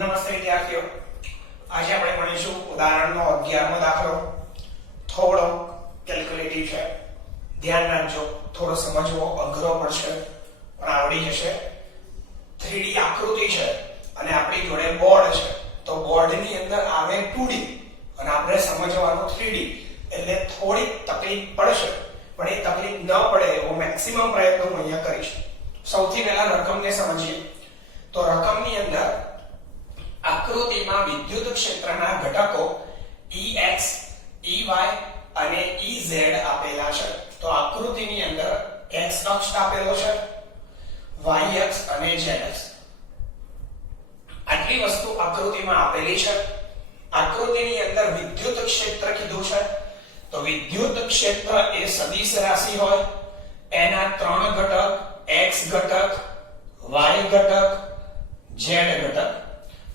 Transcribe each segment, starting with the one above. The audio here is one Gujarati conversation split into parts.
નમસ્તે વિદ્યાર્થીઓ, આજે આપણે ભણીશું ઉદાહરણનો 11મો દાખલો. થોડો કેલ્ક્યુલેટિવ છે, ધ્યાન રાખજો. થોડો સમજવો અઘરો પડશે પણ આવડી જશે. 3D આકૃતિ છે અને આપણી જોડે બોર્ડ છે, તો બોર્ડની અંદર આવે 2D અને આપણે સમજવાનું 3D, એટલે થોડી તકલીફ પડશે, પણ એ તકલીફ ન પડે એવો મેક્સિમમ પ્રયત્ન હું અહીંયા કરીશ. સૌથી પહેલા રકમને સમજીએ. તો રકમની અંદર આકૃતિમાં વિદ્યુત ક્ષેત્રના ઘટકો Ex, Ey અને Ez આપેલા છે. તો આકૃતિની અંદર x અક્ષ આપેલો છે, y અક્ષ અને z અક્ષ. આટલી વસ્તુ આકૃતિમાં આપેલી છે. આકૃતિની અંદર વિદ્યુત ક્ષેત્ર કીધું છે. તો વિદ્યુત ક્ષેત્ર એ સદિશ રાશિ હોય, એના 3 ઘટક, x ઘટક, y ઘટક, z ઘટક.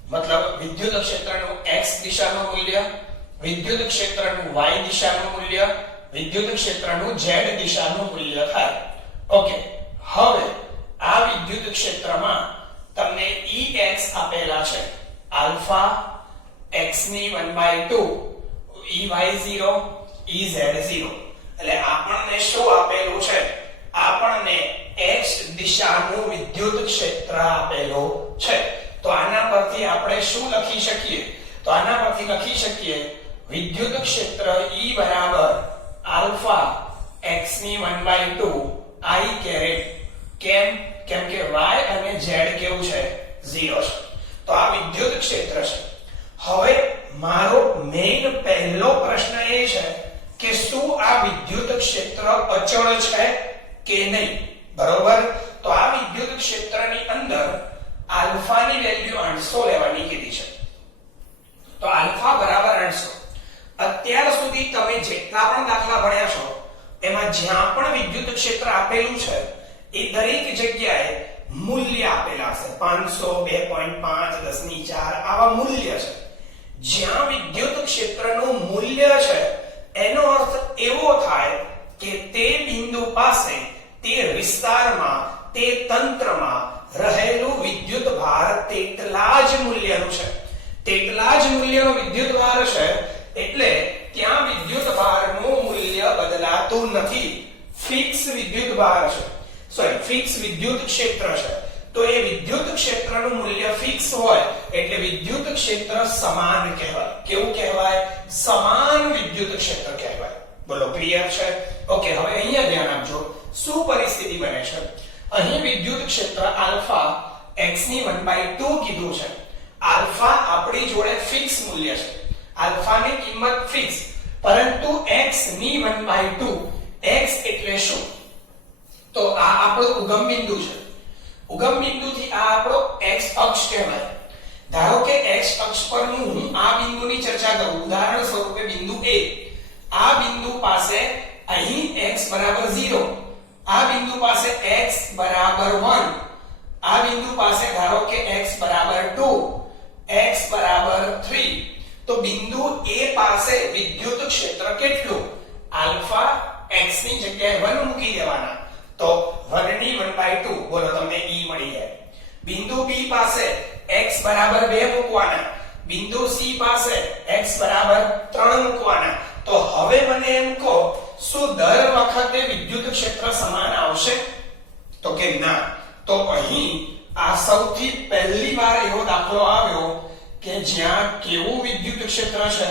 मतलब विद्युत क्षेत्रનું x દિશાનું મૂલ્ય, વિદ્યુત ક્ષેત્રનું y દિશાનું મૂલ્ય, વિદ્યુત ક્ષેત્રનું z દિશાનું મૂલ્ય થાય. ઓકે, હવે આ વિદ્યુત ક્ષેત્રમાં તમને Ex આપેલા છે, આલ્ફા x ની 1/2, Ey0, Ez0. એટલે આપણને શું આપેલું છે? આપણને x દિશાનું વિદ્યુત ક્ષેત્ર આપેલું છે. તો આના પરથી આપણે શું લખી શકીએ? તો આના પરથી લખી શકીએ વિદ્યુત ક્ષેત્ર E બરાબર આલ્ફા x ની 1/2 I કેરેટ. કેમ કે y અને z કેવું છે? 0 છે. તો આ વિદ્યુત ક્ષેત્ર છે. હવે મારો મેઈન પહેલો પ્રશ્ન એ છે કે શું આ વિદ્યુત ક્ષેત્ર અચળ છે કે નહીં? બરોબર. તો આ વિદ્યુત ક્ષેત્રની અંદર આલ્ફા ની વેલ્યુ 800 લેવાની કીધી છે. તો આલ્ફા બરાબર 800. અત્યાર સુધી તમે જેટલા પણ દાખલા ભણ્યા છો એમાં જ્યાં પણ વિદ્યુત ક્ષેત્ર આપેલું છે એ દરેક જગ્યાએ મૂલ્ય આપેલા છે. 500, 2.5, 10⁴ આવા મૂલ્ય છે. જ્યાં વિદ્યુત ક્ષેત્રનું મૂલ્ય છે એનો અર્થ એવો થાય કે તે બિંદુ પાસે, તે વિસ્તારમાં, તે તંત્રમાં રહેલું વિદ્યુત ભાર તેટલા જ મૂલ્યનું છે. તેટલા જ મૂલ્યનો વિદ્યુત ભાર છે એટલે ત્યાં વિદ્યુત ભારનું મૂલ્ય બદલાતું નથી. ફિક્સ વિદ્યુત ભાર છે, ફિક્સ વિદ્યુત ક્ષેત્ર છે. તો એ વિદ્યુત ક્ષેત્રનું મૂલ્ય ફિક્સ હોય એટલે વિદ્યુત ક્ષેત્ર સમાન કહેવાય. કેવું કહેવાય? સમાન વિદ્યુત ક્ષેત્ર કહેવાય. બોલો, ક્લિયર છે? ઓકે, હવે અહીંયા ધ્યાન આપજો. શું પરિસ્થિતિ બને છે? અહીં વિદ્યુત ક્ષેત્ર આલ્ફા x ની 1/2 કીધું છે. આલ્ફા આપણી જોડે ફિક્સ મૂલ્ય છે. આલ્ફાની કિંમત ફિક્સ, પરંતુ x ની 1/2. x એટલે શું? તો આ આપણો ઉગમ બિંદુ છે. ઉગમ બિંદુથી આ આપણો x અક્ષ કહેવાય. ધારો કે x અક્ષ પર હું આ બિંદુની ચર્ચા કરું. ઉદાહરણ સ્વરૂપે બિંદુ A. આ બિંદુ પાસે અહીં x બરાબર 0, આ બિંદુ પાસે x બરાબર 1, આ બિંદુ પાસે ધારો કે x બરાબર 2, x બરાબર 3. તો બિંદુ A પાસે વિદ્યુત ક્ષેત્ર કેટલું? આલ્ફા x ની જગ્યાએ 1 મૂકી દેવાના, તો 1 ની 1/2. બોલો, તમને E મળી જાય. બિંદુ B પાસે x બરાબર 2 મૂકવાના, બિંદુ C પાસે x બરાબર 3 મૂકવાના. તો હવે મને એમ કહો, શું દર વખતે વિદ્યુત ક્ષેત્ર સમાન આવશે? તો કે ના. તો અહીં આ સૌથી પહેલી વાર એવો દાખલો આવ્યો કે જ્યાં કેવું વિદ્યુત ક્ષેત્ર છે?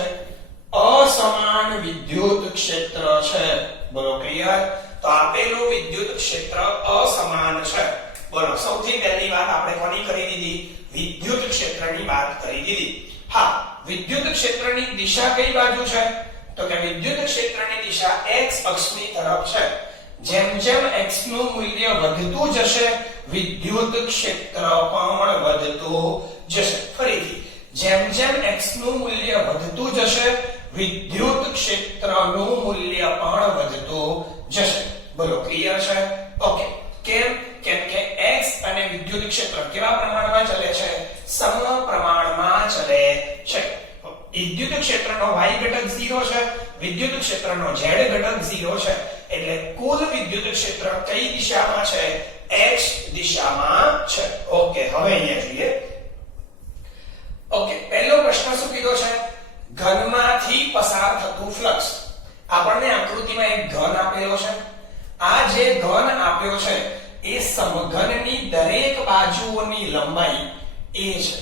અસમાન વિદ્યુત ક્ષેત્ર છે. બોલો, ક્લિયર? તો આપેલું વિદ્યુત ક્ષેત્ર અસમાન છે. બોલો, સૌથી પહેલી વાત આપણે કોની કરી દીધી? વિદ્યુત ક્ષેત્રની વાત કરી દીધી. હા, વિદ્યુત ક્ષેત્રની દિશા કઈ બાજુ છે? તો કે વિદ્યુત ક્ષેત્રની દિશા x અક્ષની તરફ છે. જેમ જેમ x નું મૂલ્ય વધતું જશે વિદ્યુત ક્ષેત્ર પણ વધતું જશે. ફરીથી, જેમ જેમ x નું મૂલ્ય વધતું જશે વિદ્યુત ક્ષેત્રનું મૂલ્ય પણ વધતું જશે. બોલો, ક્લિયર છે? ઓકે. કેમ કે x અને વિદ્યુત ક્ષેત્ર કેવા પ્રમાણમાં ચલે છે? સમપ્રમાણમાં ચલે છે. વિદ્યુત ક્ષેત્રનો y ઘટક 0 છે, વિદ્યુત ક્ષેત્રનો z ઘટક 0 છે. એટલે કુલ વિદ્યુત ક્ષેત્ર કઈ દિશામાં છે? x દિશામાં છે. ઓકે, હવે અહીંયા જોઈએ. એ સમઘનની દરેક બાજુઓની લંબાઈ a છે.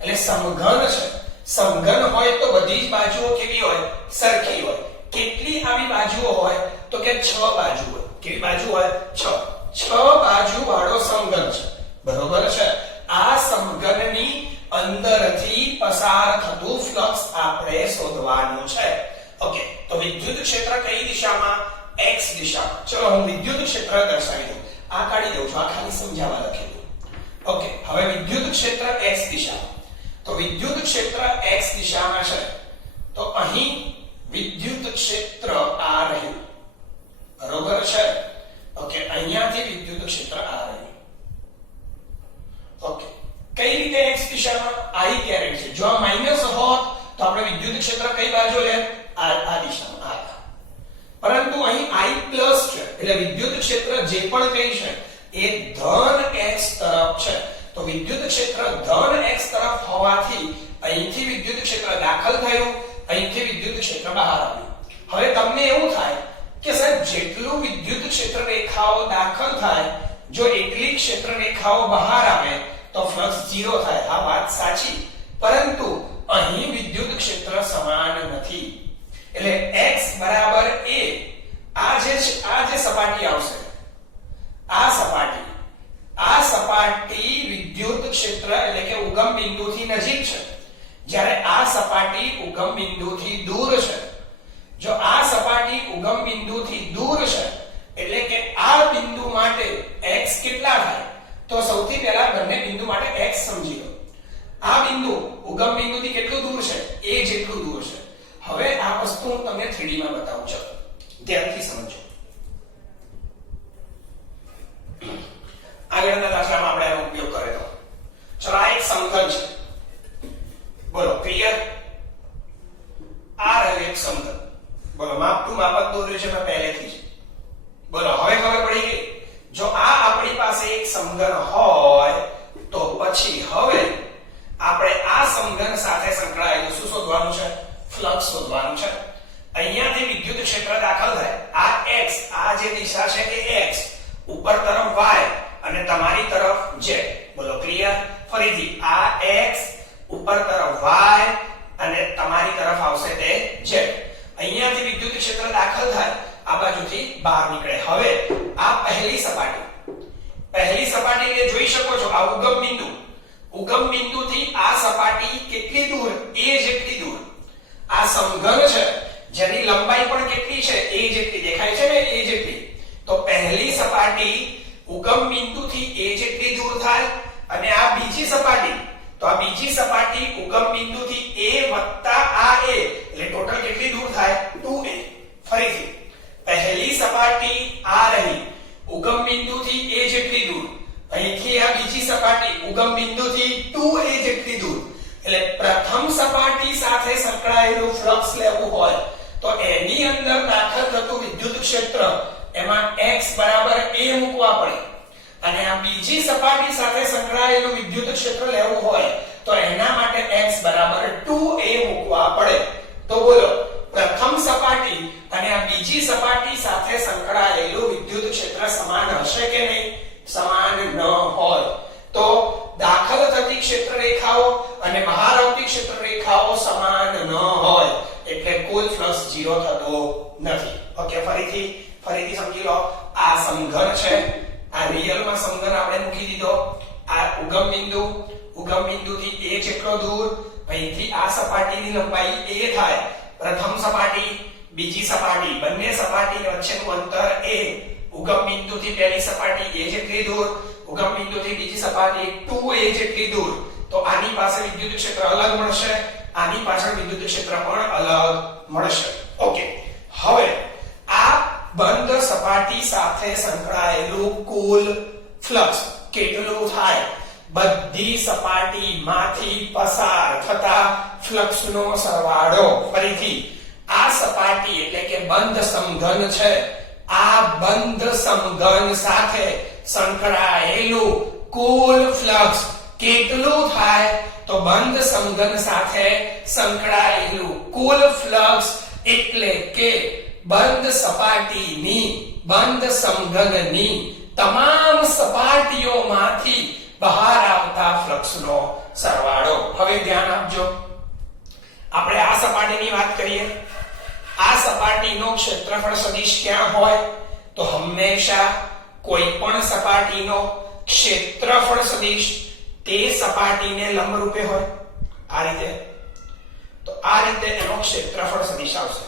એટલે સમઘન છે. સમઘન હોય તો બધી જ બાજુઓ કેવી હોય? સરખી હોય. કેટલી આવી બાજુઓ હોય? તો કે 6 બાજુ હોય. કેવી બાજુ હોય? 6 બાજુ વાળો સમઘન છે. બરોબર છે. આ સમઘનની અંદરથી પસાર થતું ફ્લક્સ આપણે શોધવાનું છે. ઓકે, તો વિદ્યુત ક્ષેત્ર કઈ દિશામાં? x દિશામાં. ચલો હું વિદ્યુત ક્ષેત્ર દર્શાવી દઉં. આ કાઢી દઉં છું, આ ખાલી સમજાવવા લખેલું. ઓકે, હવે વિદ્યુત ક્ષેત્ર x દિશામાં. તો વિદ્યુત ક્ષેત્ર x દિશામાં છે. તો અહીં વિદ્યુત ક્ષેત્ર આ રહ્યું. બરોબર છે. ઓકે, અહીંયાથી વિદ્યુત ક્ષેત્ર આ રહ્યું. ઓકે, કઈ રીતે x દિશામાં? i કેરેટ છે. જો આ માઈનસ હોત તો આપણે વિદ્યુત ક્ષેત્ર કઈ બાજુ લે? આ દિશામાં. પરંતુ અહીં i પ્લસ છે એટલે વિદ્યુત ક્ષેત્ર જે પણ કઈ છે એ ધન x તરફ છે. તો વિદ્યુત ક્ષેત્ર ધન x તરફ હોવાથી અહીંથી વિદ્યુત ક્ષેત્ર દાખલ થયું, અહીંથી વિદ્યુત ક્ષેત્ર બહાર આવ્યું. હવે તમને એવું થાય કે સાહેબ જેટલું વિદ્યુત ક્ષેત્ર રેખાઓ દાખલ થાય જો એટલી ક્ષેત્ર રેખાઓ બહાર આવે તો ફ્લક્સ 0 થાય. આ વાત સાચી, પરંતુ અહીં વિદ્યુત ક્ષેત્ર સમાન નથી. એટલે x બરાબર a. આ જે સપાટી આવશે, આ સપાટી વિદ્યુત ક્ષેત્ર એટલે કે ઉગમ બિંદુથી નજીક છે, જ્યારે આ સપાટી ઉગમ બિંદુથી દૂર છે. જો આ સપાટી ઉગમ બિંદુથી દૂર છે એટલે કે આ બિંદુ માટે x કેટલા થાય? તો સૌથી પહેલા બંને બિંદુ માટે x સમજી લો. આ બિંદુ ઉગમ બિંદુથી કેટલું દૂર છે? a જેટલું દૂર છે. હવે આ વસ્તુ હું તમને 3D માં બતાવું છું, ધ્યાનથી સમજો. આગળના દાખલામાં આપણે એનો ઉપયોગ કરેલો. ચલો આ એક સમઘન છે. બોલો ક્લિયર? આ રહ્યું એક સમઘન. બોલો માપ ટુ માપક દોર્યું છે મેં પહેલેથી જ. બોલો હવે ખબર પડી ગઈ? જો આ આપણી પાસે એક સમઘન હોય તો પછી હવે આપણે આ સમઘન સાથે સંકળાયેલું શું શોધવાનું છે? ફ્લક્સ શોધવાનું છે. અહીંયાથી વિદ્યુત ક્ષેત્ર દાખલ થાય. આ x, આ જે દિશા છે એ x, ઉપર તરફ y અને તમારી તરફ z. બોલો ક્લિયર? ફરીથી આ x, ઉપર તરફ y અને તમારી તરફ આવશે તે z. અહીંયાથી વિદ્યુત ક્ષેત્ર દાખલ થાય, આ બાજુથી બહાર નીકળે. હવે આ પહેલી સપાટીને જોઈ શકો છો. આ ઉગમ બિંદુથી આ સપાટી કેટલી દૂર? a જેટલી દૂર. આ સમઘન છે જેની લંબાઈ પણ કેટલી છે? a જેટલી. દેખાય છે ને? a જેટલી. તો પહેલી સપાટી ઉગમ બિંદુથી a જેટલી દૂર થાય અને આ બીજી સપાટી, તો આ બીજી સપાટી ઉગમ બિંદુથી a વત્તા આ a એટલે ટોટલ કેટલી દૂર થાય? 2a. ફરીથી પહેલી સપાટી આ રહી ઉગમ બિંદુથી a જેટલી દૂર, અહીંથી આ બીજી સપાટી ઉગમ બિંદુથી 2a જેટલી દૂર. એટલે પ્રથમ સપાટી સાથે સંકળાયેલું ફ્લક્સ લેવું હોય તો એની અંદર દાખલ થતું વિદ્યુત ક્ષેત્ર એમાં x બરાબર a મૂકવા પડે. અને આ બીજી સપાટી સાથે સંકળાયેલું વિદ્યુત ક્ષેત્ર લેવું હોય તો એના માટે x બરાબર 2a મૂકવા પડે. તો બોલો પ્રથમ સપાટી અને આ બીજી સપાટી સાથે સંકળાયેલું વિદ્યુત ક્ષેત્ર સમાન હશે કે નહીં? સમાન ન હોય તો દાખલ થતી ક્ષેત્ર રેખાઓ અને બહાર આવતી ક્ષેત્ર રેખાઓ સમાન ન હોય એટલે કુલ ફ્લક્સ 0 થતો નથી. ઓકે, ફરીથી સમજી લો. આ સમઘન છે, આ રિયલમાં સમઘન આપણે મૂકી દીધો. આ ઉગમ બિંદુથી a જેટલો દૂર, અહીંથી આ સપાટીની લંબાઈ a થાય. પ્રથમ સપાટી, બીજી સપાટી, બંને સપાટી વચ્ચેનું અંતર a. ઉગમ બિંદુથી પહેલી સપાટી a જેટલી દૂર, ઉગમ બિંદુથી બીજી સપાટી 2a જેટલી દૂર. તો આની પાસે વિદ્યુત ક્ષેત્ર અલગ મળશે, આની પાછળ વિદ્યુત ક્ષેત્ર પણ અલગ મળશે. ઓકે, હવે આ બંધ સપાટી સાથે સંકળાયેલું કુલ ફ્લક્સ કેટલું થાય? બધી સપાટીમાંથી પસાર થતા ફ્લક્સનો સરવાળો. ફરીથી આ સપાટી એટલે કે બંધ સમઘન છે, આ બંધ સમઘન સાથે સંકળાયેલું કુલ ફ્લક્સ કેટલું થાય? તો બંધ સમઘન સાથે સંકળાયેલું કુલ ફ્લક્સ એટલે કે બંધ સપાટીની, બંધ સમઘનની તમામ સપાટીઓમાંથી બહાર આવતા ફ્લક્સનો સરવાળો. હવે ધ્યાન આપજો, આપણે આ સપાટીની વાત કરીએ. આ સપાટીનો ક્ષેત્રફળ સદિશ ક્યાં હોય? તો હંમેશા કોઈ પણ સપાટીનો ક્ષેત્રફળ સદિશ તે સપાટીને લંબરૂપે હોય. આ રીતે, તો આ રીતે એનો ક્ષેત્રફળ સદિશ આવશે.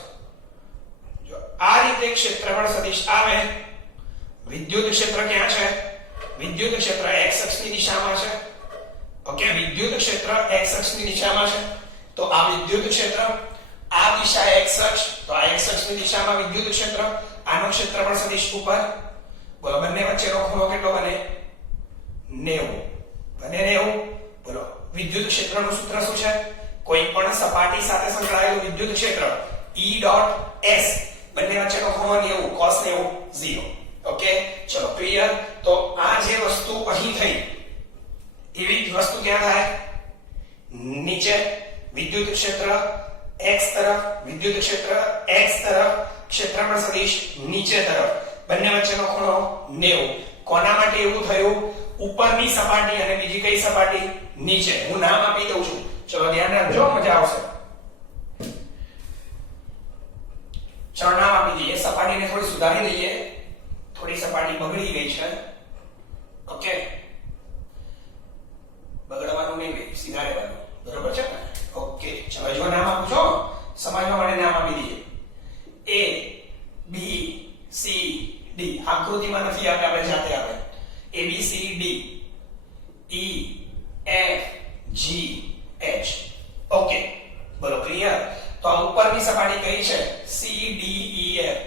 જો આ રીતે ક્ષેત્રફળ સદિશ આવે, વિદ્યુત ક્ષેત્ર ક્યાં છે? વિદ્યુત ક્ષેત્ર x અક્ષની દિશામાં છે. ઓકે, વિદ્યુત ક્ષેત્ર x અક્ષની દિશામાં છે. તો આ વિદ્યુત ક્ષેત્ર, આ દિશા x અક્ષ, તો આ x અક્ષની દિશામાં વિદ્યુત ક્ષેત્ર, આનો ક્ષેત્રફળ સદિશ ઉપર. બોલો, બંને વચ્ચેનો ખૂણો કેટલો બને? 90 બને. 90. બોલો, વિદ્યુત ક્ષેત્રનું સૂત્ર શું છે? કોઈ પણ સપાટી સાથે સંકળાયેલું વિદ્યુત ક્ષેત્ર E ડોટ S, બંને વચ્ચેનો ખૂણો 90, cos 90 0. ઓકે, ચલો ક્લિયર. તો આ જે વસ્તુ અહીં થઈ, એવી જ વસ્તુ ક્યાં થાય? નીચે વિદ્યુત ક્ષેત્ર x તરફ, વિદ્યુત ક્ષેત્ર x તરફ, ક્ષેત્રફળ સદિશ નીચે તરફ, બંને વચ્ચેનો ખૂણો 90. કોના માટે એવું થયું? ઉપરની સપાટી અને બીજી કઈ સપાટી? નીચે. હું નામ આપી દઉં છું, ચલો ધ્યાન રાખજો, મજા આવશે. ચલો નામ આપી દઈએ, સપાટીને થોડી સુધારી દઈએ. થોડી સપાટી બગડી ગઈ છે. ઓકે, બગડવાનું નહીં, સીધા રહેવાનું, બરોબર છે ને? ઓકે, ચલો જો નામ આપું છો, સમજવા માટે નામ આપી દઈએ. A B C D, આકૃતિમાં નથી આપ્યા, આપણે જાતે આવે. A B C D E F G H. Okay, બોલો ક્લિયર. તો આ ઉપરની સપાટી કઈ છે? C D E F.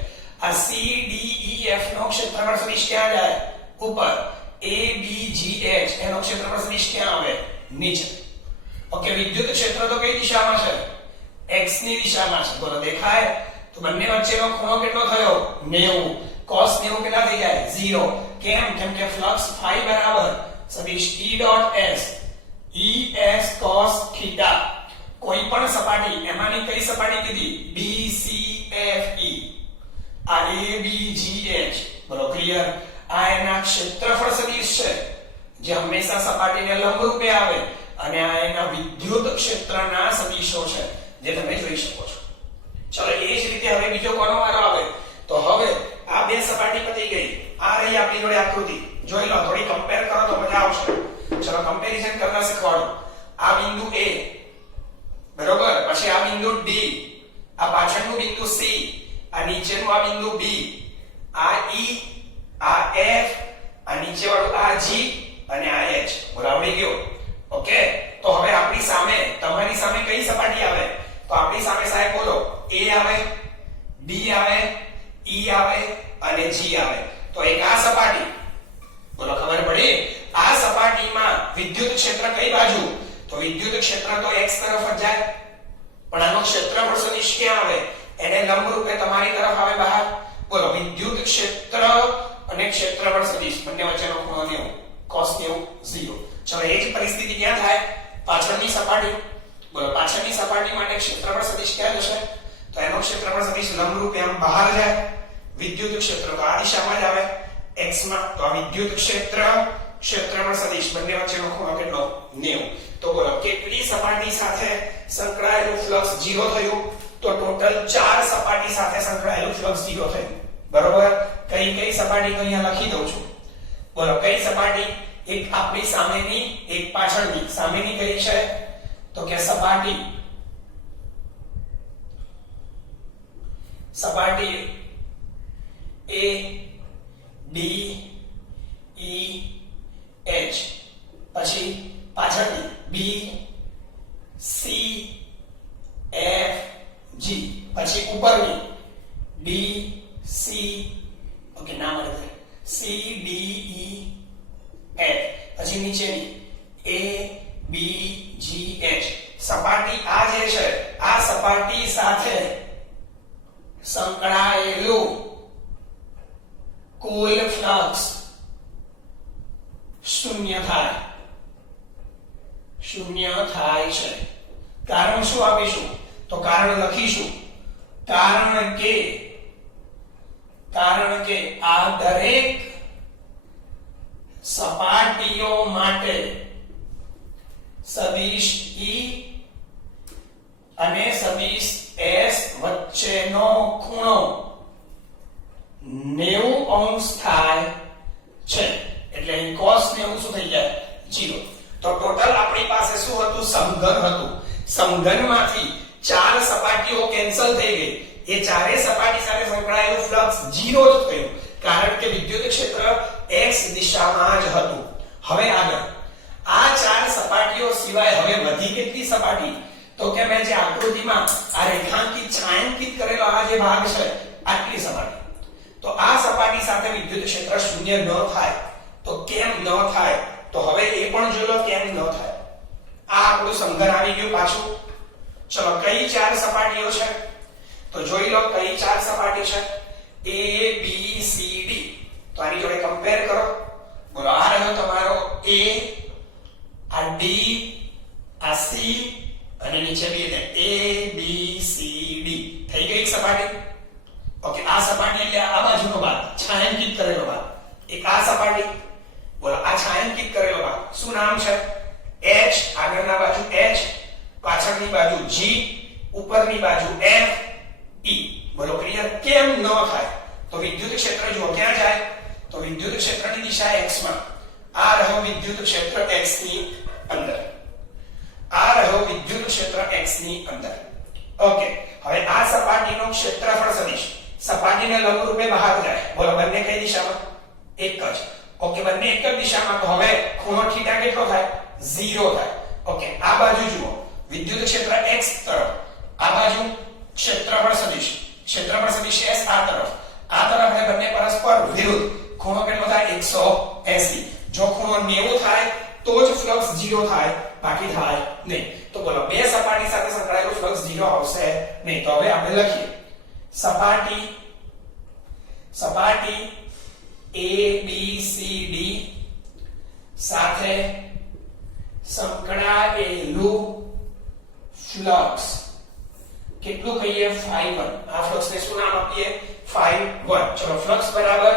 આ C D E F નો ક્ષેત્રફળ સદિશ ક્યાં જાય? ઉપર. A B G H એનો ક્ષેત્રફળ સદિશ ક્યાં આવે? નીચે. ઓકે, વિદ્યુત ક્ષેત્ર તો કઈ દિશામાં છે? x ની દિશામાં છે. બોલો દેખાય? તો બંને વચ્ચેનો ખૂણો કેટલો થયો? 90. cos 90 કેટલા થઈ જાય? 0. કેમ? કેમ કે ફ્લક્સ phi બરાબર સદિશ E dot S, E S cos θ. કોઈ પણ સપાટી, એમાંની કઈ સપાટી કીધી? B C F E. આ A B G H. બોલો ક્લિયર. આ એના ક્ષેત્રફળ સદિશ છે, જે હંમેશા સપાટીને લંબરૂપે આવે, અને આ એના વિદ્યુત ક્ષેત્રના સદિશો છે, જે તમે જોઈ શકો છો. ચલો, એ જ રીતે હવે બીજો કોનો વારો આવે? તો હવે આ બે સપાટી પતી ગઈ. આ રહી આપણી જોડે આકૃતિ. જોઈ લો, થોડી કમ્પેર કરો તો મજા આવશે. ચલો કમ્પેરિઝન કરતા શીખવાડો. આ બિંદુ A, બરોબર, પછી આ બિંદુ D, આ પાછળનું બિંદુ C, આ નીચેનું આ બિંદુ B, આ E, આ F, આ નીચેવાળું આ G અને આ H. બરાબર ગયો. ઓકે, તો હવે આપણી સામે, તમારી સામે કઈ સપાટી આવે? તો આપણી સામે સાહેબ બોલો, A આવે, D આવે, E આવે અને G આવે. તો એક આ સપાટી, બોલો ખબર પડી? આ સપાટીમાં વિદ્યુત ક્ષેત્ર કઈ બાજુ? તો વિદ્યુત ક્ષેત્ર તો x તરફ જ જાય, પણ આનો ક્ષેત્રફળ સદિશ ક્યાં આવે? એને લંબરૂપે તમારી તરફ આવે બહાર. બોલો, વિદ્યુત ક્ષેત્ર અને ક્ષેત્રફળ સદિશ બંને વચ્ચેનો ખૂણો 90, cos 90 0. ચલો, એ જ પરિસ્થિતિ ક્યાં થાય? પાછળની સપાટી. બોલો, પાછળની સપાટી માટે ક્ષેત્રફળ સદિશ ક્યાં જશે? તો એનો ક્ષેત્રફળ સદિશ લંબરૂપે આમ બહાર જાય. વિદ્યુત ક્ષેત્ર તો આ દિશામાં જ આવે, x માં. તો આ વિદ્યુત ક્ષેત્ર, ક્ષેત્રફળ સદિશ બંને વચ્ચેનો ખૂણો કેટલો? 90. તો બોલો, કેટલી સપાટી સાથે સંકળાયેલું ફ્લક્સ 0 થયું? તો ટોટલ 4 સપાટી સાથે સંકળાયેલું ફ્લક્સ 0 થયું. બરોબર? કઈ કઈ સપાટી તો અહીંયા લખી દઉં છું. બોલો, કઈ સપાટી? એક આપણી સામેની, એક પાછળની. સામેની કઈ છે? તો કે સપાટી A D E H, પછી પાછળની B C F G, પછી ઉપરની D C, ઓકે નામ મળે, C D E F, પછી નીચેની A B G H. સપાટી આ જે છે, આ સપાટી સાથે સંકળાયેલું કુલ ફ્લક્સ શૂન્ય થાય છે. કારણ શું આપીશું? તો કારણ લખીશું. કારણ કે આ દરેક સપાટીઓ માટે સદિશ E અને સદિશ S વચ્ચેનો ખૂણો 90 અંશ થાય છે એટલે અહીં cos 90 શું થઈ જાય 0 તો ટોટલ આપણી પાસે શું હતું સમઘન હતું સમઘનમાંથી ચાર સપાટીઓ કેન્સલ થઈ ગઈ એ ચારે સપાટી સાથે સંકળાયેલું ફ્લક્સ 0 જ થયું કારણ કે વિદ્યુત ક્ષેત્ર x દિશામાં જ હતું હવે આગળ આ ચાર સપાટીઓ સિવાય હવે વધી કેટલી સપાટી તો કે મેં જે આકૃતિમાં આ રેખાંકિત છાંયાંકિત કરેલો આ જે ભાગ છે આટલી સપાટી તો આ સપાટી સાથે વિદ્યુત ક્ષેત્ર શૂન્ય ન થાય તો કેમ ન થાય તો હવે એ પણ જોઈ લો કેમ ન થાય આ આપણું સમઘન આવી ગયું પાછું ચલો કઈ ચાર સપાટીઓ છે તો જોઈ લો કઈ ચાર સપાટી છે A B C D તો આની જોડે કમ્પેર કરો બોલો આ રહ્યો તમારો A આ D આ C અને નીચે બી એટલે A B C D થઈ ગઈ સપાટી ઓકે આ સપાટી એટલે આ બાજુનો ભાગ છાંયાંકિત કરેલો ભાગ એક આ સપાટી બોલો આ છાંયાંકિત કરેલો ભાગ શું નામ છે H આગળના બાજુ H પાછળની બાજુ G ઉપરની બાજુ F E બોલો ક્લિયર કેમ ન થાય તો વિદ્યુત ક્ષેત્ર જો ક્યાં જાય તો વિદ્યુત ક્ષેત્રની દિશા x માં આ રહ્યો વિદ્યુત ક્ષેત્ર x ની અંદર આ રહ્યો વિદ્યુત ક્ષેત્ર x ની અંદર ઓકે હવે આ સપાટીનો ક્ષેત્રફળ સદિશ સપાટીને લંબરૂપે બહાર જાય બોલો બંને કઈ દિશામાં એક જ ઓકે બંને એક જ દિશામાં તો હવે ખૂણો θ કેટલો થાય 0 થાય ઓકે આ બાજુ જુઓ વિદ્યુત ક્ષેત્ર x તરફ આ બાજુ ક્ષેત્રફળ સદિશ S આ તરફ એ બંને પરસ્પર વિરુદ્ધ ખૂણો કેટલો થાય 180 જો ખૂણો 90 થાય તો જ ફ્લક્સ 0 થાય બાકી થાય નહીં તો બોલો બે સપાટી સાથે સંકળાયેલું ફ્લક્સ 0 આવશે નહીં તો હવે આપણે લખીએ સપાટી A B C D સાથે સંકળાયેલું ફ્લક્સ કેટલું કહીએ phi1 આ ફ્લક્સ ને શું નામ આપીએ phi1 ચલો ફ્લક્સ બરાબર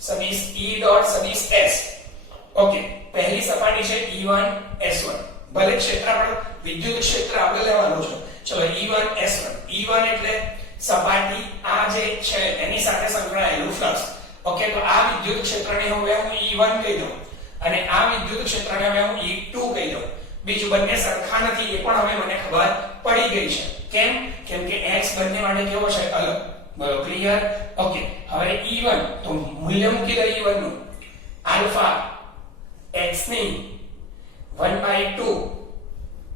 સદિશ E ડોટ સદિશ S ઓકે પહેલી સપાટી છે E1 S1 ભલે ક્ષેત્રફળ વિદ્યુત ક્ષેત્ર આપણે લેવાનું છે ચલો E1 S1 E1 એટલે સપાટી આ જે છે એની સાથે સંકળાયેલું ફ્લક્સ ઓકે તો આ વિદ્યુત ક્ષેત્રને હવે હું E1 કહી દઉં અને આ વિદ્યુત ક્ષેત્રને હવે હું E2 કહી દઉં બીજું બંને સરખા નથી એ પણ હવે મને ખબર પડી ગઈ છે કેમ કે x બંને માટે કેવો છે અલગ બોલો ક્લિયર ઓકે હવે E1 તો મૂલ્ય મૂકી દઈએ E1 નું આલ્ફા x ની 1/2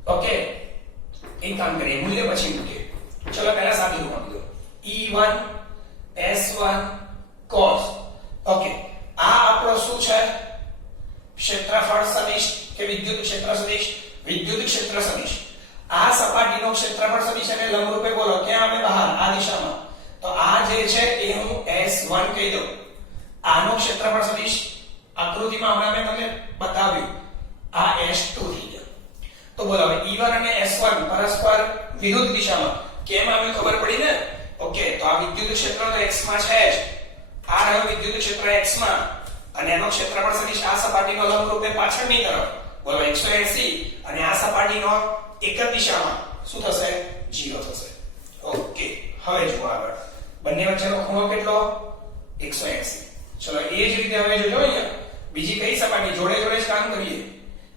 ઓકે એક કામ કરીએ મૂલ્ય પછી મૂકીએ ચલો પહેલા સાદું રૂપ આપી દો E1 S1 cos ઓકે આ આપણો શું છે ક્ષેત્રફળ સદિશ કે વિદ્યુત ક્ષેત્ર સદિશ વિદ્યુત ક્ષેત્ર સદિશ આ સપાટીનો ક્ષેત્રફળ સદિશ અને લંબરૂપે બોલો ક્યાં આવે બહાર આ દિશામાં તો આ જે છે એ હું S1 કહી દઉં આનો ક્ષેત્રફળ સદિશ આકૃતિમાં હમણાં મેં તમને બતાવ્યું આ S2 થઈ ગયો તો બોલો હવે E1 અને S1 પરસ્પર વિરુદ્ધ દિશામાં કેમ આવ્યું ખબર પડી ને ઓકે તો આ વિદ્યુત ક્ષેત્ર તો x માં છે જ આ રહ્યો વિદ્યુત ક્ષેત્ર x માં અને એનો ક્ષેત્રફળ સદિશ આ સપાટીનો લંબરૂપે પાછળની તરફ બોલો 180 અને આ સપાટીનો એક જ દિશામાં શું થશે 0 થશે ઓકે હવે જુઓ આગળ બંને વચ્ચેનો ખૂણો કેટલો 180 ચલો એ જ રીતે હવે જોજો અહીંયા બીજી કઈ સપાટી જોડે જોડે જ કામ કરીએ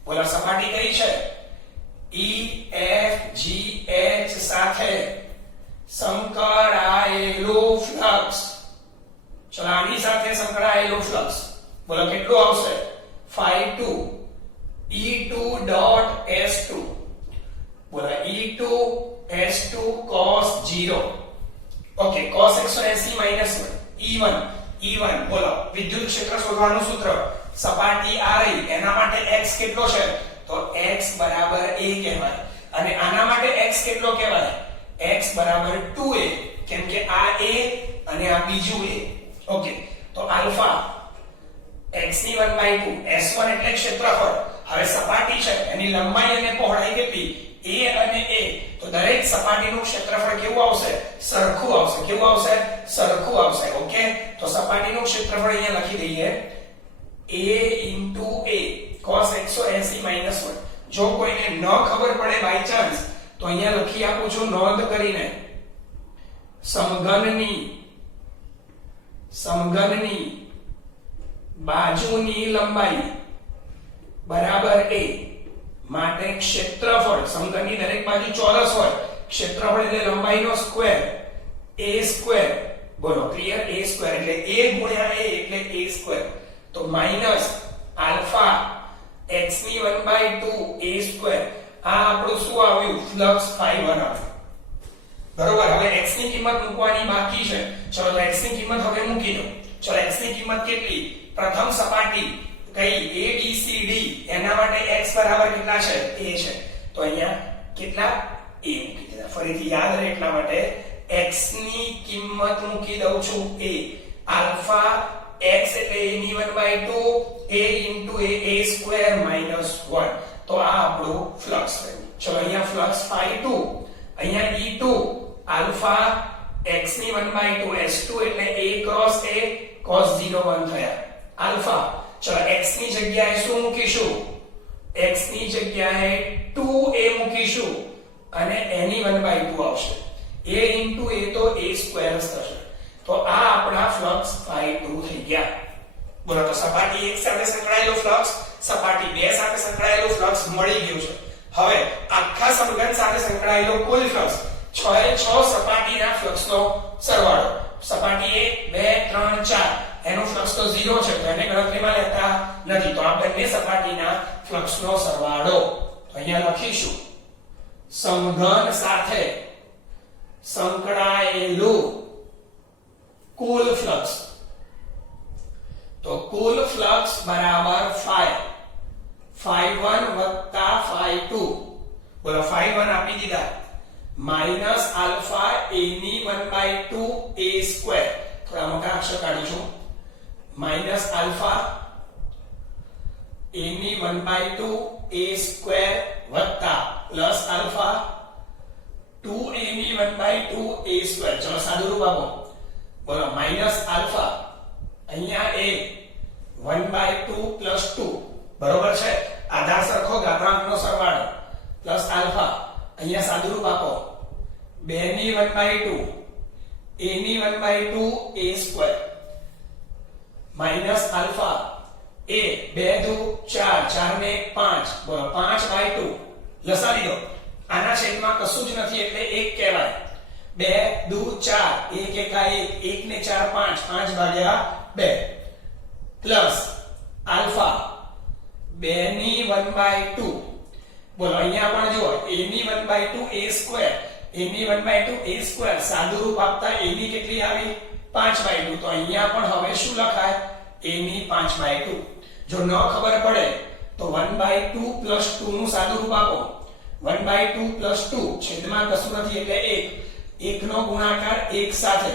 બોલો સપાટી કઈ છે E F G H સાથે સંકળાયેલું ફ્લક્સ ચલો આની સાથે સંકળાયેલું ફ્લક્સ બોલો કેટલું આવશે phi2 E2 dot S2 બોલો E2 S2 cos 0 okay cos 180 minus 1 E1 બોલો વિદ્યુત ક્ષેત્ર શોધવાનું સૂત્ર સપાટી આ રહી એના માટે x કેટલો છે તો x બરાબર a કહેવાય અને આના માટે x કેટલો કહેવાય x બરાબર 2a કેમ કે આ a અને આ બીજું a ઓકે તો આલ્ફા x ની 1/2 S1 એટલે ક્ષેત્રફળ હવે સપાટી છે એની લંબાઈ અને પહોળાઈ કેટલી a અને a તો દરેક સપાટીનું ક્ષેત્રફળ કેવું આવશે સરખું આવશે કેવું આવશે સરખું આવશે ઓકે તો સપાટીનું ક્ષેત્રફળ અહીંયા લખી દઈએ a cos 180 minus 1. જો કોઈને ન ખબર પડે બાય ચાન્સ તો અહીંયા લખી આપું છું નોંધ કરીને, સમઘનની બાજુની લંબાઈ બરાબર a માટે ક્ષેત્રફળ, સમઘનની દરેક બાજુ ચોરસ હોય, ક્ષેત્રફળ એટલે લંબાઈનો સ્ક્વેર a સ્ક્વેર. બોલો ક્લિયર? a સ્ક્વેર એટલે a ગુણ્યા a એટલે a સ્ક્વેર. તો માઈનસ આલ્ફા x ની 1/2 a સ્ક્વેર. આ આપણું શું આવ્યું? ફ્લક્સ φ1 આવ્યું. બરોબર. હવે x ની કિંમત મૂકવાની બાકી છે. ચલો તો x ની કિંમત હવે મૂકી દો. ચલો x ની કિંમત કેટલી? પ્રથમ સપાટી કઈ? a b c d. એના માટે x બરાબર કેટલા છે? a છે. તો અહીંયા કેટલા? a મૂકી દીધા. ફરીથી યાદ રહે એટલા માટે x ની કિંમત મૂકી દઉં છું a. આલ્ફા x એટલે a ની 1/2 a into a square minus 1. તો આ આપણું ફ્લક્સ થયું. ચલો અહીંયા ફ્લક્સ φ2, અહીંયા e2 આલ્ફા x ની 1/2 s2 એટલે a cross a cos 01 થયા આલ્ફા. ચલો x ની જગ્યાએ શું મૂકીશું? x ની જગ્યાએ 2a મૂકીશું અને a ની 1/2 આવશે. a into a તો a square થશે. તો આ આપણા ફ્લક્સ φ2 થઈ ગયા. બોલો તો સપાટી 1 સાથે સંકળાયેલો ફ્લક્સ, સપાટી 2 સાથે સંકળાયેલો ફ્લક્સ મળી ગયું છે. હવે આખા સમઘન સાથે સંકળાયેલો કુલ ફ્લક્સ 6 એ 6 સપાટીના ફ્લક્સનો સરવાળો. સપાટી 1 2 3 4 એનો ફ્લક્સ તો 0 છે તો એને ગણતરીમાં લેતા નથી. તો આ બંને સપાટીના ફ્લક્સનો સરવાળો. તો અહીંયા લખીશું સમઘન સાથે સંકળાયેલું કુલ ફ્લક્સ. તો કુલ ફ્લક્સ બરાબર φ1 વત્તા φ2. બોલો φ1 આપી દીધા માઈનસ આલ્ફા a ની 1/2 a સ્ક્વેર. થોડા મોટા અક્ષર કાઢીશું. માઈનસ આલ્ફા a ની 1/2 a સ્ક્વેર વત્તા પ્લસ આલ્ફા 2a ની 1/2 a સ્ક્વેર. ચલો સાદું રૂપ આપો. બોલો માઈનસ આલ્ફા અહીંયા a 1/2 પ્લસ 2 બરોબર છે. આધાર સરખો ઘાતાંકનો સરવાળો પ્લસ આલ્ફા અહીંયા સાદું રૂપ આપો 2 ની 1/2 a ની 1/2 a square minus alpha a 2 દુ 4 4 ને 5 બોલો 5/2 લસા લીધો. આના છેદમાં કશું જ નથી એટલે 1 કહેવાય. 2 દુ 4 1 એકા 1 1 ને 4 5 5/2 પ્લસ આલ્ફા 2 ની 1/2 બોલો અહીંયા પણ જો a ની 1/2 a સ્ક્વેર a ની 1/2 a સ્ક્વેર સાદું રૂપ આપતા a ની કેટલી આવી 5/2. તો અહીંયા પણ હવે શું લખાય? a ની 5/2. જો ન ખબર પડે તો 1/2 પ્લસ 2 નું સાદું રૂપ આપો. 1/2 પ્લસ 2 છેદમાં કશું નથી એટલે 1 1 નો ગુણાકાર 1 સાથે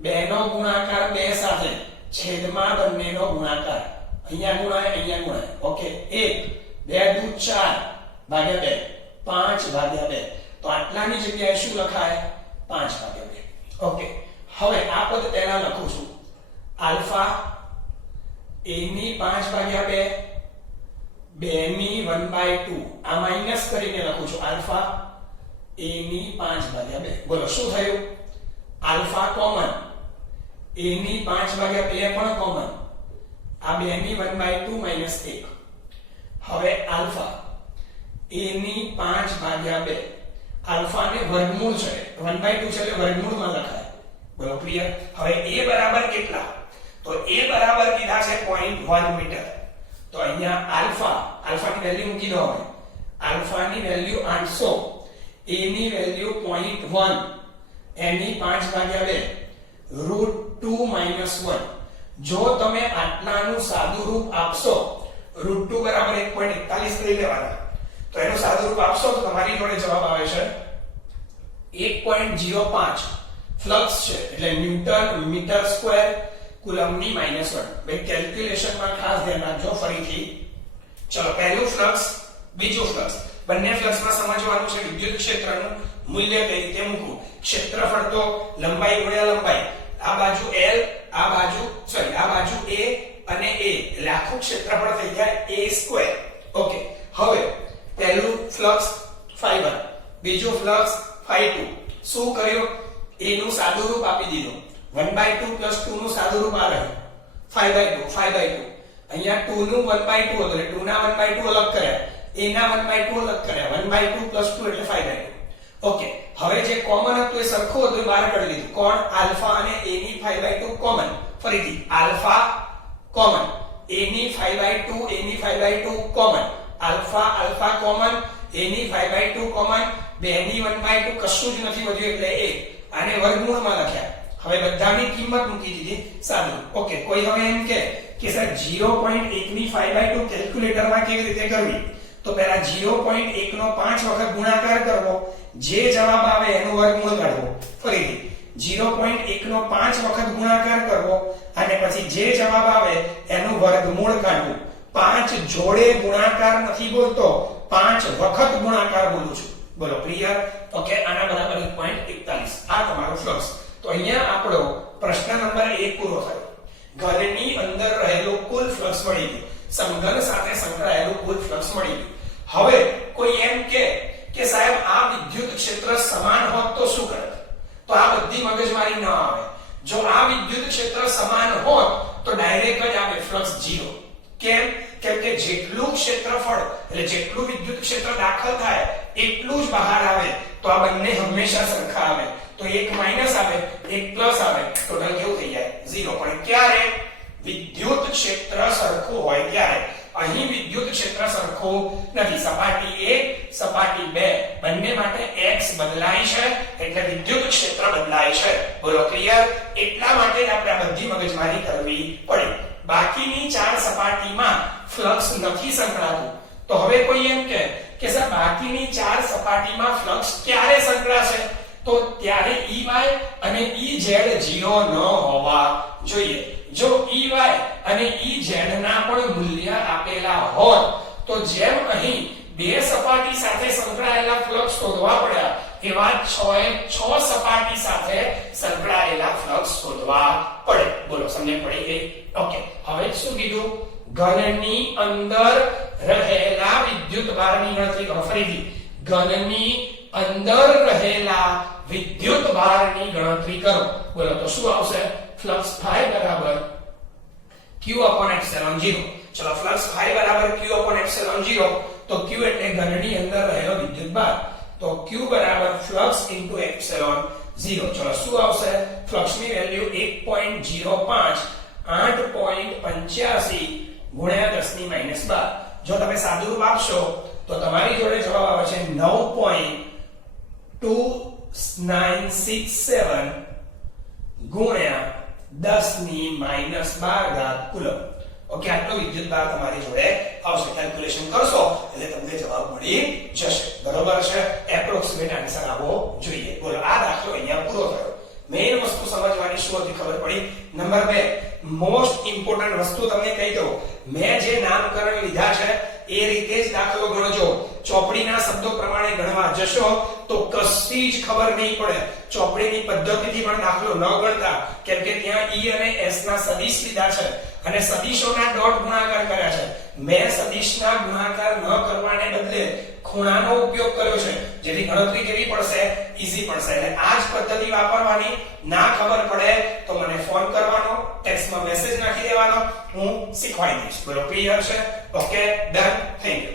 2 નો ગુણાકાર 2 સાથે છેદમાં બંનેનો ગુણાકાર. અહીંયા ગુણાય ઓકે 1 2 દુ 4/2 5/2. તો આટલાની જગ્યાએ શું લખાય? 5/2. ઓકે હવે આ પદ પહેલા લખું છું આલ્ફા a ની 5/2 2 ની 1/2 આ માઈનસ કરીને લખું છું આલ્ફા a ની 5/2. બોલો શું થયું? આલ્ફા કોમન a ની 5/2 પણ કોમન આ 2 ની 1/2 માઈનસ 1. હવે આલ્ફા a ની 5/2 આલ્ફા ને વર્ગમૂળ છે 1/2 છે એટલે વર્ગમૂળમાં લખાય. બોલો ક્લિયર? હવે a બરાબર કેટલા? તો a બરાબર કીધા છે 0.1 મીટર. તો અહીંયા આલ્ફાની વેલ્યુ મૂકી દો. હવે આલ્ફાની વેલ્યુ 800 a ની વેલ્યુ 0.1 n ની 5/2 √2 - 1. જો તમે આટલાનું સાદું રૂપ આપશો √2 બરાબર 1.41 કરી લેવાના. તો એનું સાદું રૂપ આપશો તો તમારી જોડે જવાબ આવે છે 1.05 ફ્લક્સ છે એટલે ન્યૂટન મીટર સ્ક્વેર કુલમ્બની -1. ભાઈ કેલ્ક્યુલેશનમાં ખાસ ધ્યાન રાખજો. ફરીથી ચલો પહેલું ફ્લક્સ બીજું ફ્લક્સ બંને ફ્લક્સમાં સમજવાનું છે વિદ્યુત ક્ષેત્રનું મૂલ્ય કઈ રીતે મૂકવું. ક્ષેત્રફળ તો લંબાઈ ગુણ્યા લંબાઈ. આ બાજુ L આ બાજુ a અને a એટલે આખું ક્ષેત્રફળ થઈ જાય a સ્ક્વેર. ઓકે, હવે પહેલું ફ્લક્સ φ1, બીજું ફ્લક્સ φ2. શું કર્યું? a નું સાદું રૂપ આપી દીધું. 1/2 + 2 નું સાદું રૂપ આ રહ્યું 5/2. અહીંયા 2 નું 1/2 હતું એટલે 2 ના 1/2 અલગ કર્યા, a ના 1/2 અલગ કર્યા. 1/2 + 2 એટલે 5/2. ઓકે, હવે જે કોમન હતું એ સરખું હતું એ બહાર કાઢી લીધું. કોણ? આલ્ફા અને a ની 5/2 કોમન. ફરીથી આલ્ફા કોમન, a ની 5/2, a ની 5/2 કોમન. આલ્ફા કોમન, a ની 5/2 કોમન. 2 ની 1/2 કશું જ નથી વધ્યું એટલે a. આને વર્ગમૂળમાં લખ્યા. હવે બધાની કિંમત મૂકી દીધી સાદું. ઓકે, કોઈ હવે એમ કે સર 0.1 ની 5/2 કેલ્ક્યુલેટરમાં કેવી રીતે કરવી? તો પહેલા 0.1 નો 5 વખત ગુણાકાર કરવો, જે જવાબ આવે એનું વર્ગમૂળ કાઢવો. ફરીથી 0.1 નો 5 વખત ગુણાકાર કરવો અને પછી જે જવાબ આવે એનું વર્ગમૂળ કાઢવું. 5 જોડે ગુણાકાર નથી બોલતો, 5 વખત ગુણાકાર બોલું છું. બોલો ક્લિયર? ઓકે, આના બરાબર 1.41. આ તમારો ફ્લક્સ. તો અહીંયા આપણો પ્રશ્ન નંબર 1 પૂરો થયો. ઘનની અંદર રહેલું કુલ ફ્લક્સ મળી ગયું, સમઘન સાથે સંકળાયેલું કુલ ફ્લક્સ મળી ગયું. હવે કોઈ એમ કે સાહેબ આ વિદ્યુત ક્ષેત્ર સમાન હોત તો શું કરે? તો આ બધી મગજમારી ન આવે. જો આ વિદ્યુત ક્ષેત્ર સમાન હોત તો ડાયરેક્ટ જ આવે ફ્લક્સ 0. કેમ? કેમ કે જેટલું ક્ષેત્રફળ એટલે જેટલું વિદ્યુત ક્ષેત્ર દાખલ થાય એટલું જ બહાર આવે. તો આ બંને હંમેશા સરખા આવે. તો એક માઈનસ આવે, એક પ્લસ આવે, ટોટલ કેવું થઈ જાય? 0. પણ ક્યારે? વિદ્યુત ક્ષેત્ર સરખું હોય ત્યારે. અહીં વિદ્યુત ક્ષેત્ર સરખું નથી. સપાટી 1, સપાટી 2 બંને માટે x બદલાય છે એટલે વિદ્યુત ક્ષેત્ર બદલાય છે. બોલો ક્લિયર? એટલા માટે જ આપણે આ બધી મગજમારી કરવી પડી. બાકીની 4 સપાટીમાં ફ્લક્સ નથી સંકળાતું. તો હવે કોઈ એમ કે સર બાકીની 4 સપાટીમાં ફ્લક્સ ક્યારે સંકળાશે? તો ત્યારે Ey અને Ez 0 ન હોવા જોઈએ. જો Ey અને Ez ના પણ મૂલ્ય આપેલા હોત તો જેમ અહીં બે સપાટી સાથે સંકળાયેલા ફ્લક્સ શોધવા પડ્યા એવા 6 સપાટી સાથે સંકળાયેલા ફ્લક્સ શોધવા પડે. બોલો સમજણ પડી ગઈ? ઓકે, હવે શું કીધું? ઘનની અંદર રહેલા વિદ્યુતભારની ગણતરી કરો. ફરીથી ઘનની અંદર રહેલા વિદ્યુતભારની ગણતરી કરો. બોલો તો શું આવશે? ફ્લક્સ ϕ બરાબર q/ε0. ચલો, ફ્લક્સ ϕ બરાબર q/ε0. તો q એટલે ઘનની અંદર રહેલો વિદ્યુતભાર. તો q બરાબર ફ્લક્સ * ε0. ચલો, શું આવશે? ફ્લક્સની વેલ્યુ 1.05 8.85 ગુણ્યા 10 - 12. જો તમે સાદું રૂપ આપશો તો તમારી જોડે જવાબ આવે છે 9.2967 ગુણ્યા 10 - 12 કુલમ. ઓકે, આટલો વિદ્યુતભાર તમારી જોડે આવશે. કેલ્ક્યુલેશન કરશો એટલે તમને જવાબ મળી જશે. બરોબર છે? એપ્રોક્સિમેટ આન્સર આવવો જોઈએ. બોલો, આ દાખલો અહીંયા પૂરો થયો. મેઈન વસ્તુ સમજવાની શું હતી ખબર પડી? નંબર 2, મોસ્ટ ઇમ્પોર્ટન્ટ વસ્તુ તમને કહી દઉં. મેં જે નામકરણ લીધા છે એ રીતે જ દાખલો ગણજો. ચોપડીના શબ્દો પ્રમાણે ગણવા જશો તો કશી જ ખબર નહીં પડે. ચોપડીની પદ્ધતિથી પણ દાખલો ન ગણતા, કેમ કે ત્યાં E અને S ના સદિશ લીધા છે અને સદિશોના ડોટ ગુણાકાર કર્યા છે. મેં સદિશના ગુણાકાર ન કરવાને બદલે ખૂણાનો ઉપયોગ કર્યો છે, જેથી ગણતરી કેવી પડશે? ઈઝી પડશે. એટલે આ જ પદ્ધતિ વાપરવાની. ના ખબર પડે તો મને ફોન કરવાનો, ટેક્સ્ટમાં મેસેજ નાખી દેવાનો, હું શીખવાડી દઈશ. બોલો ક્લિયર છે? Okay, done. Thank you.